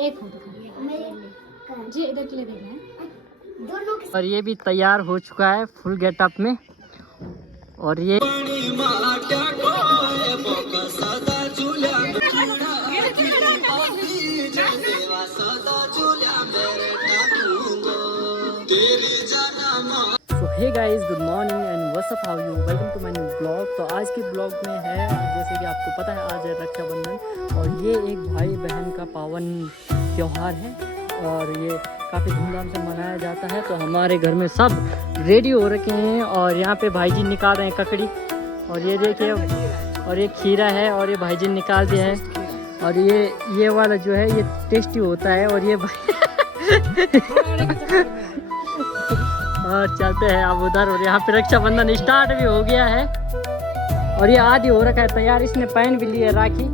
एक फोटो जी इधर के लिए देना है। और ये भी तैयार हो चुका है फुल गेटअप में। और ये hey guys, good morning and what's up, how you, welcome to my new blog. तो आज के ब्लॉग में है, जैसे कि आपको पता है, आज है रक्षाबंधन और ये एक भाई बहन का पावन त्यौहार है और ये काफ़ी धूमधाम से मनाया जाता है। तो हमारे घर में सब रेडी हो रखे हैं और यहाँ पे भाई जी निकाल रहे हैं ककड़ी। और ये देखिए, और ये खीरा है और ये भाई जी निकाल दिया है। और ये वाला जो है ये टेस्टी होता है। और ये और चलते हैं अब उधर। और यहाँ पे रक्षाबंधन स्टार्ट भी हो गया है और ये आदि हो रखा है तैयार। इसने पहन भी ली है राखी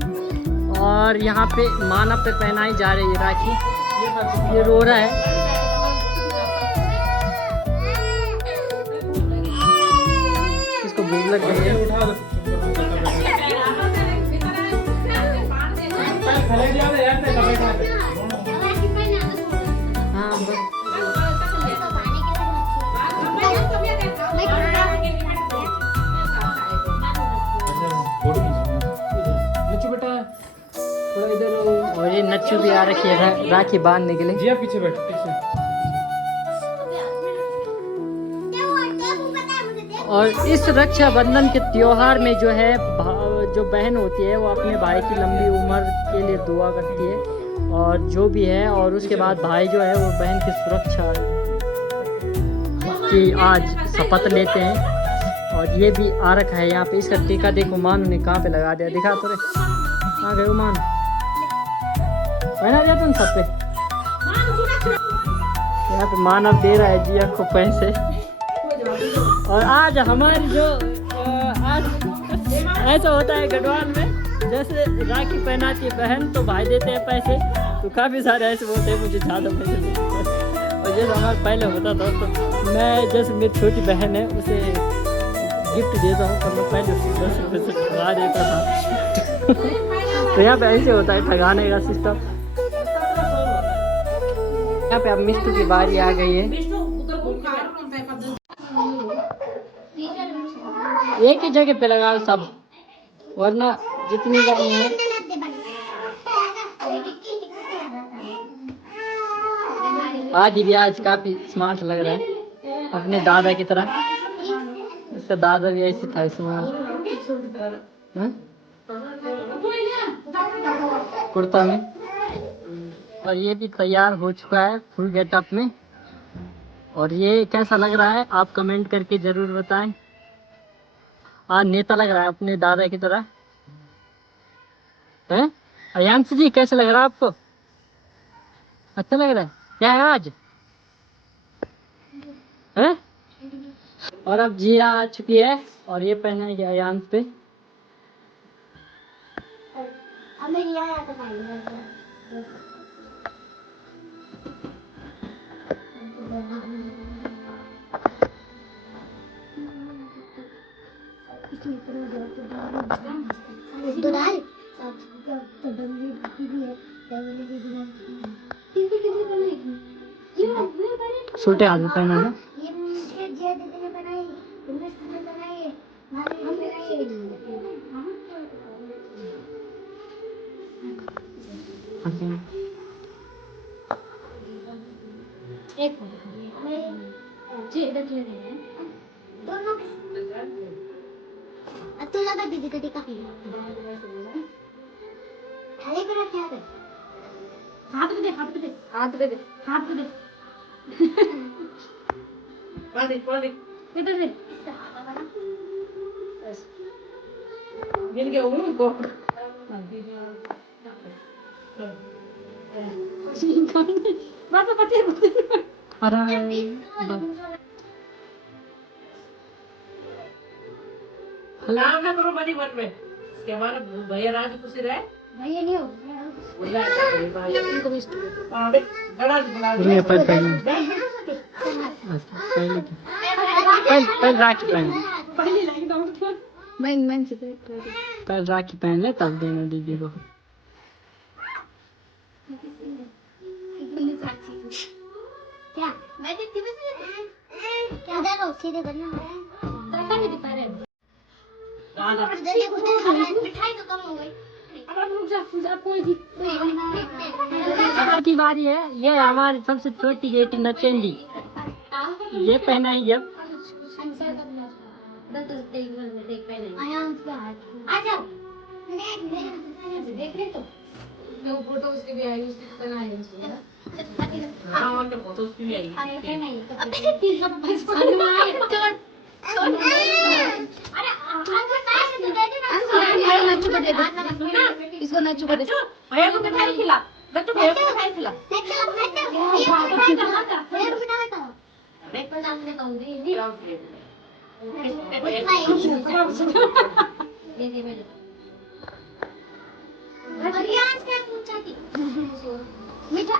और यहाँ पे मानव पे पहनाई जा रही है राखी। ये रो रहा है। इसको भूख लग गई है। और ये नच्चू भी आ रखी है राखी बांधने के लिए। जी आप पीछे बैठो, पीछे। और इस रक्षाबंधन के त्योहार में जो है जो बहन होती है वो अपने भाई की लंबी उम्र के लिए दुआ करती है और जो भी है। और उसके बाद भाई जो है वो बहन की सुरक्षा की आज शपथ लेते हैं। और ये भी आ रखा है यहाँ पे। इसका टीका देखो मानू ने कहाँ पे लगा दिया, दिखा तो रे। कहाँ गए मानू? पहना दिया तुम सब पे। यहाँ पे मानव दे रहा है जिया को पैसे। और आज हमारी जो आज ऐसा होता है गढ़वाल में, जैसे राखी पहनाती है बहन तो भाई देते हैं पैसे। तो काफ़ी सारे ऐसे बोलते हैं मुझे ज़्यादा पैसे देते हैं। और जैसे हमारा पहले होता था तो मैं, जैसे मेरी छोटी बहन है, उसे गिफ्ट देता हूँ तो मैं पहले 10 रुपये से ठगा देता था। तो यहाँ पे ऐसे होता है ठगाने का सिस्टम। यहाँ पे अब मिष्टू की बारी आ गई है। एक ही जगह पे लगाओ सब, वरना जितनी गाड़ी है। आदि भी आज काफी स्मार्ट लग रहा है अपने दादा की तरह। उसका दादा भी ऐसे था स्मार्ट, कुर्ता में। और ये भी तैयार हो चुका है फुल गेटअप में। और ये कैसा लग रहा है आप कमेंट करके जरूर बताएं। आज नेता लग रहा है अपने दादा की तरह है। अयांश जी कैसा लग रहा है आपको? अच्छा लग रहा है? क्या है आज है? और अब जिया आ चुकी है और ये पहना है अयांश पे। छोटे हाथ पहना है। एक फोटो जी इधर के लिए देना है। तो लगा दीदी का टीका हाथ पे दे, हाथ पे दे, हाथ पे दे, हाथ पे दे। इधर दे। मिल गया उनको। बात पति नाम ना करो बड़ी मन में के हमारा भैया राज खुशी रहे। भैया नहीं हो इनको भी गड़ा बुला ले पहले राखी पहन, पहले लाइक डाउन मैं से पहले राखी पहन ले तब देना दीदी को। सीधे करना मिठाई तो कम हो गई। की बारी है। ये हमारी सबसे छोटी बेटी नचेंदी, ये पहना है जब फोटो उसकी भी आई, उसकी कितना आई है ना। हाँ तो फोटो उसकी भी आई। इसको नच्चू को दे, भैया को मिठाई खिला, बच्चों भैया को मिठाई खिला। मीठा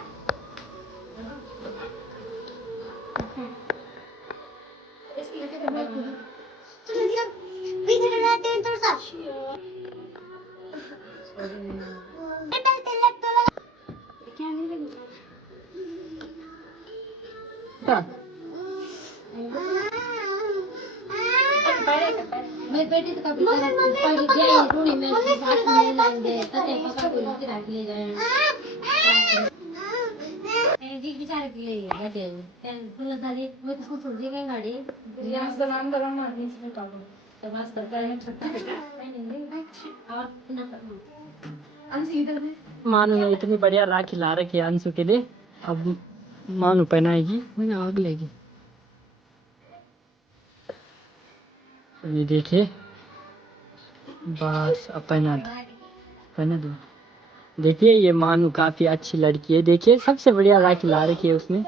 मैं बेटी तो कभी पहले गई रूनी में साथ में लेंगे तते पापा को लेके रख ले जाए मेरी जी बेचारे के लिए गड्ढे तेल फुल दाली वो तो छोड़ दी गई गाड़ी रियाज का नाम करो ना नहीं से काटो तो बस करता है छोटा बेटा और ना करो अंशी इधर है। मानू ने इतनी बढ़िया राखी ला रखी है अंशु के लिए, अब मानू पहनाएगी, मैंने आग लेगी। ये देखिए, बस अब पहना दो। देखिए ये मानू काफी अच्छी लड़की है, देखिए सबसे बढ़िया राखी ला रखी है उसने।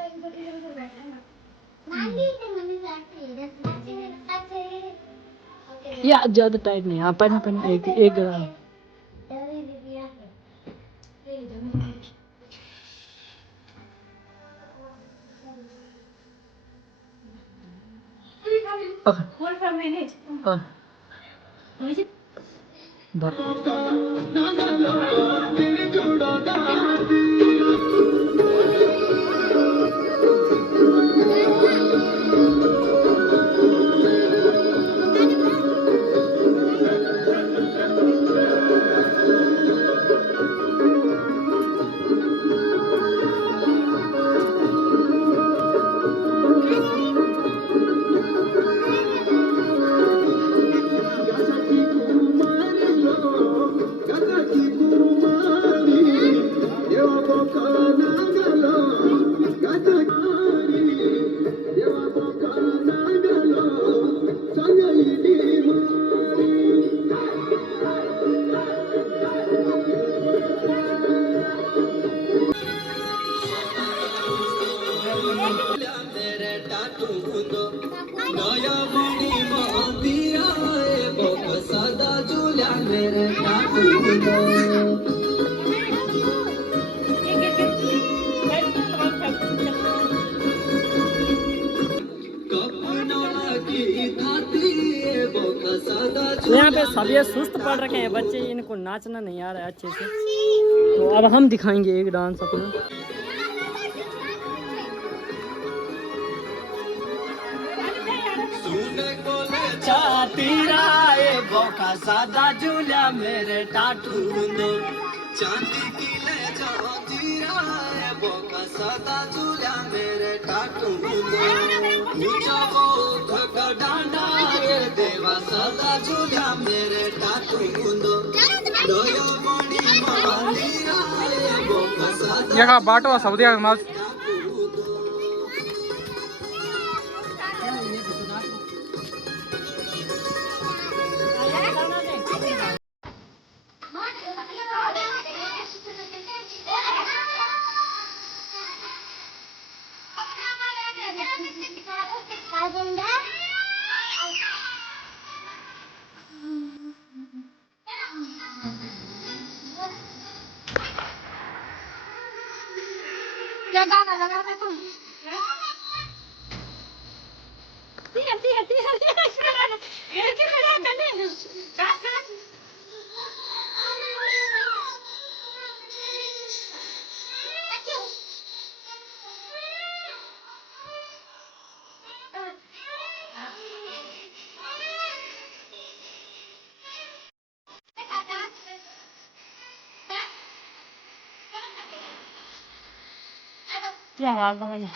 या ज्यादा टाइट नहीं, हाँ पहना एक ग्राम। यहाँ पे सब ये सुस्त पड़ रखे हैं बच्चे, इनको नाचना नहीं आ रहा है अच्छे से, तो अब हम दिखाएंगे एक डांस अपना। बोका सादा झूला मेरे टाटू दो चांदी की ले जाओ जीरा है बोका सादा झूला मेरे टाटू दो ऊंचा वो धका डांडा रे देवा सादा झूला मेरे टाटू दो दोयो बड़ी मानीरा है बोका सादा यहाँ बाटो सऊदी अरब क्या गाना लगा था तुम? क्या हाल है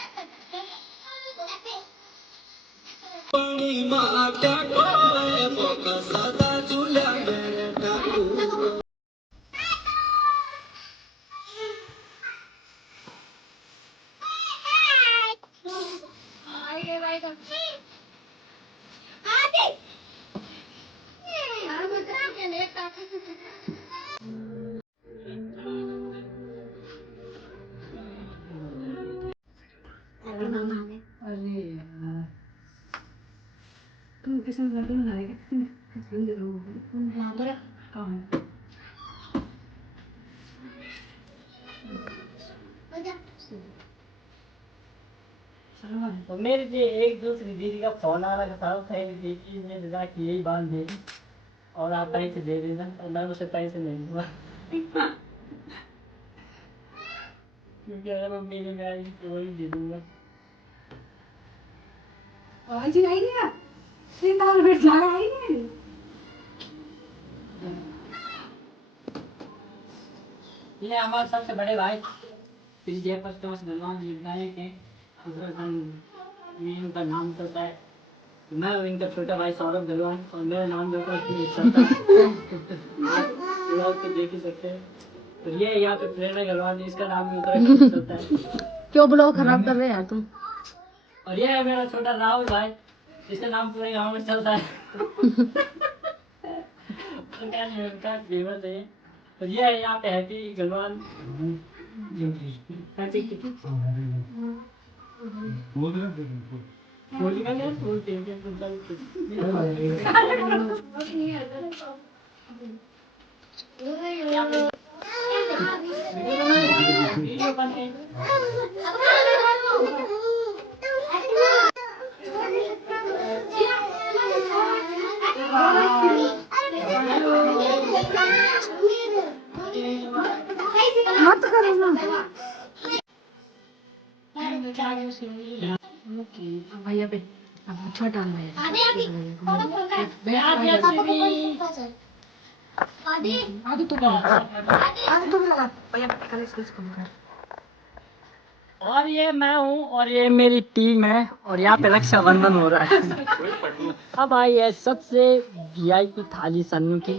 तुम किसी में लड़के में तो मेरे लिए एक दूसरी दीदी का फोन आ रहा था, दीदी ने लगा कि यही बांध दे और आप पैसे दे देना, और मैं उसे पैसे नहीं दूंगा क्योंकि अगर मम्मी ने कहा तो वही दे दूंगा। आज ही आई है 3 साल बैठ जाएगा आई है ये हमारे सबसे बड़े भाई श्री जयप्रकाश भगवान जीवनाए के इनका नाम चलता है। मैं और इनका छोटा भाई सौरभ गलवान और मेरा नाम चलता है लोग तो देख ही सकते हैं। तो ये यहाँ पे प्रेरणा गलवान है, इसका नाम भी उत्तराखंड चलता है। क्यों ब्लॉग खराब कर रहे हैं तुम? और ये है मेरा छोटा राहुल भाई, इसका नाम पूरे गाँव में चलता है फेमस है। और ये है यहाँ पे हैप्पी गलवान मत करो ना भैया पे छोटा आदि तो लगा भैया कल इसको कर। और ये मैं हूँ और ये मेरी टीम है और यहाँ पे रक्षाबंधन हो रहा है। अब आई है सबसे वीआईपी थाली सन्नू की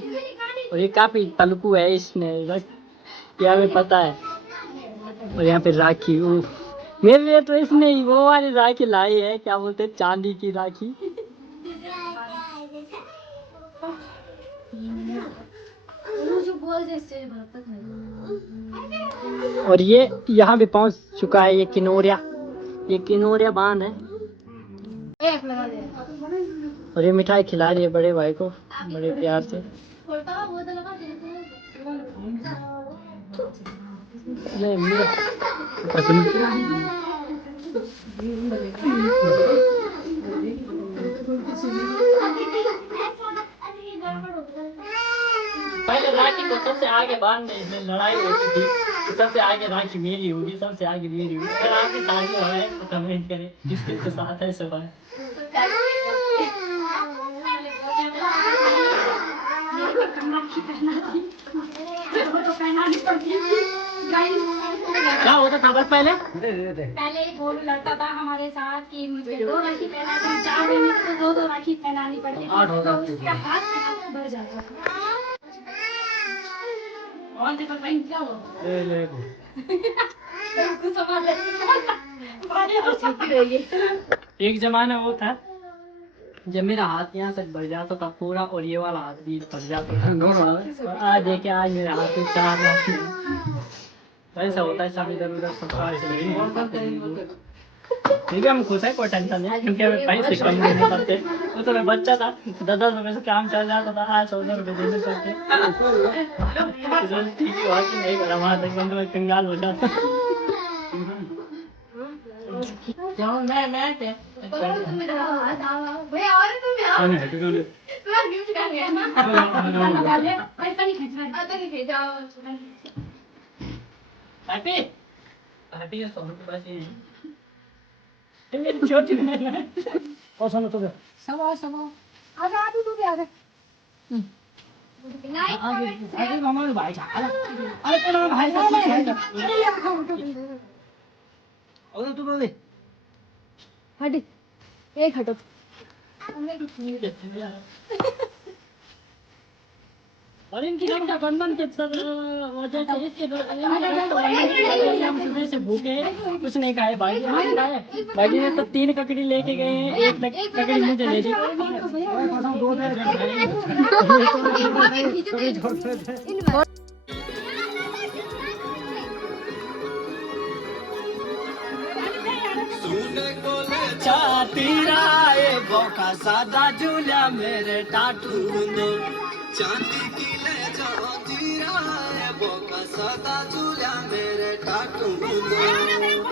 और ये काफी तलकू है, इसने ये हमें पता है। और यहाँ पे राखी मेरे लिए तो इसने वो वाली राखी लाई है, क्या बोलते हैं, चांदी की राखी। और ये यहाँ पे पहुँच चुका है ये किनोरिया बांध है। और ये मिठाई खिला रही है बड़े भाई को बड़े प्यार से। नहीं पहले राखी को सबसे आगे बांधने में लड़ाई होती थी, तो सबसे आगे राखी मेरी होगी, सबसे आगे मेरी होगी। अगर आपकी शादी हो है तो कमेंट करें किसके साथ है सब है। क्या होता था बस पहले वो लड़ता था हमारे साथ कि मुझे 2 राखी पहनानी, 4 महीने को 2 राखी पहनानी पड़ती थी, उसका हाथ भर जाता था। कौन से भाई क्या हो एक जमाना वो था जब मेरा हाथ यहाँ तक भर जाता था पूरा और ये वाला हाथ भी भर जाता था। और आज देखे आज मेरा हाथ में 4 राखी ऐसा होता है, सब इधर उधर संसार से नहीं। ठीक है हम खुश है, कोई टेंशन नहीं, क्योंकि हमें पैसे कम नहीं पड़ते। वो तो मैं बच्चा था 10-10 रुपए से काम चल जाता था, आज 100 रुपए देने पड़ते। ठीक है बात नहीं बड़ा वहाँ तक बंद में कंगाल हो जाता। जाओ मैं हैप्पी 100 रुपए बस ये मेरी छोटी बहन है। और सुनो तो सब आजा तू भी आजा आगे हमारे भाई अरे तेरा भाई हट एक हटो और इनकी नाम का बंधन के वजह से इसके हम सुबह से भूखे हैं, कुछ नहीं खाए। भाई भाई ने तो 3 ककड़ी लेके गए हैं, एक ककड़ी मुझे ले दी। बोका सादा झूला मेरे टाटू दो चांदी की ले जाओ जीरा है बोका सादा झूला मेरे टाटू दो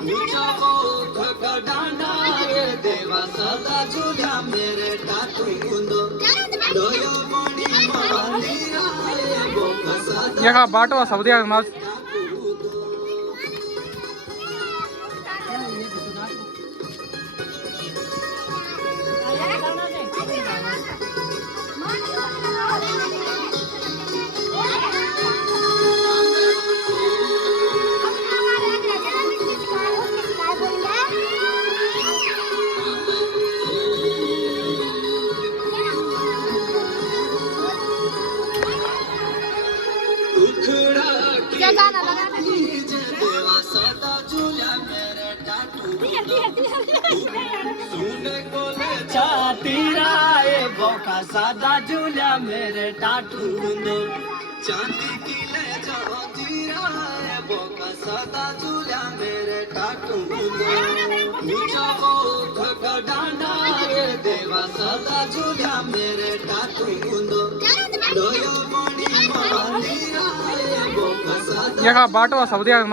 नीचा वो धका डांडा ये देवा सादा झूला मेरे टाटू दो दोयो मोनी मानीरा ये बोका सादा यहाँ बाटवा सऊदी अरब सादा झूला मेरे टाटू दो चांदी की ले जाओ जीरा है बोका सादा झूला मेरे टाटू दो नीचा वो धका डांडा ये देवा सादा झूला मेरे टाटू दो दोयो मोनी मानीरा ये बोका सादा यहाँ बाटवा सऊदी अरब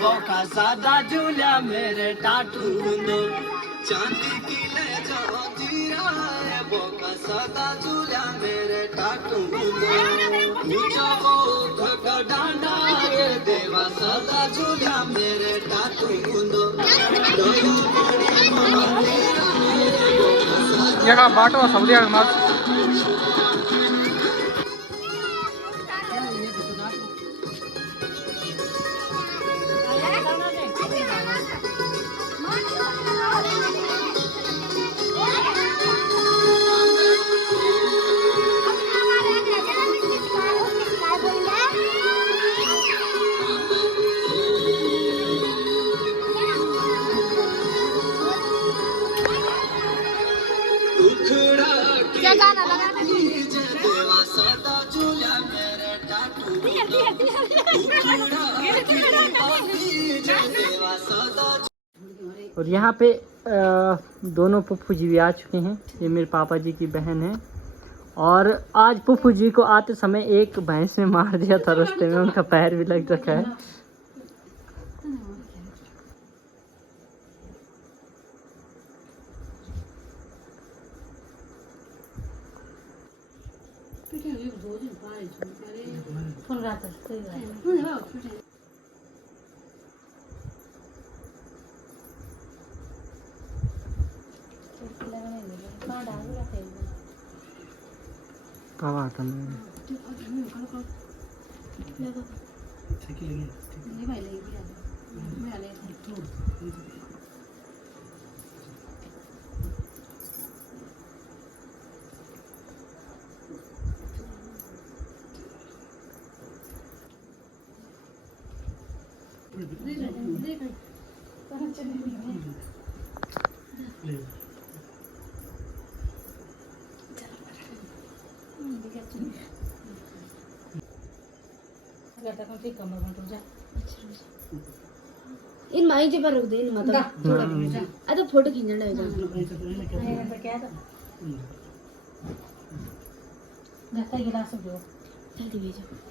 बोका सादा झूला मेरे टाटू दो चांदी की ले जाओ जीरा है बोका सादा झूला मेरे टाटू दो नीचा वो धका डांडा ये देवा सादा झूला मेरे टाटू दो यहाँ बाटवा सऊदी अरब और यहाँ पे दोनों पुप्पू जी भी आ चुके हैं। ये मेरे पापा जी की बहन है। और आज पुप्पू जी को आते समय एक भैंस ने मार दिया था रास्ते में, उनका पैर भी लग रखा है। इन माई जे पर रुक दे इन मतलब थोड़ा आ तो फोटो खींचना है जाता गिलास जो जल्दी भेजो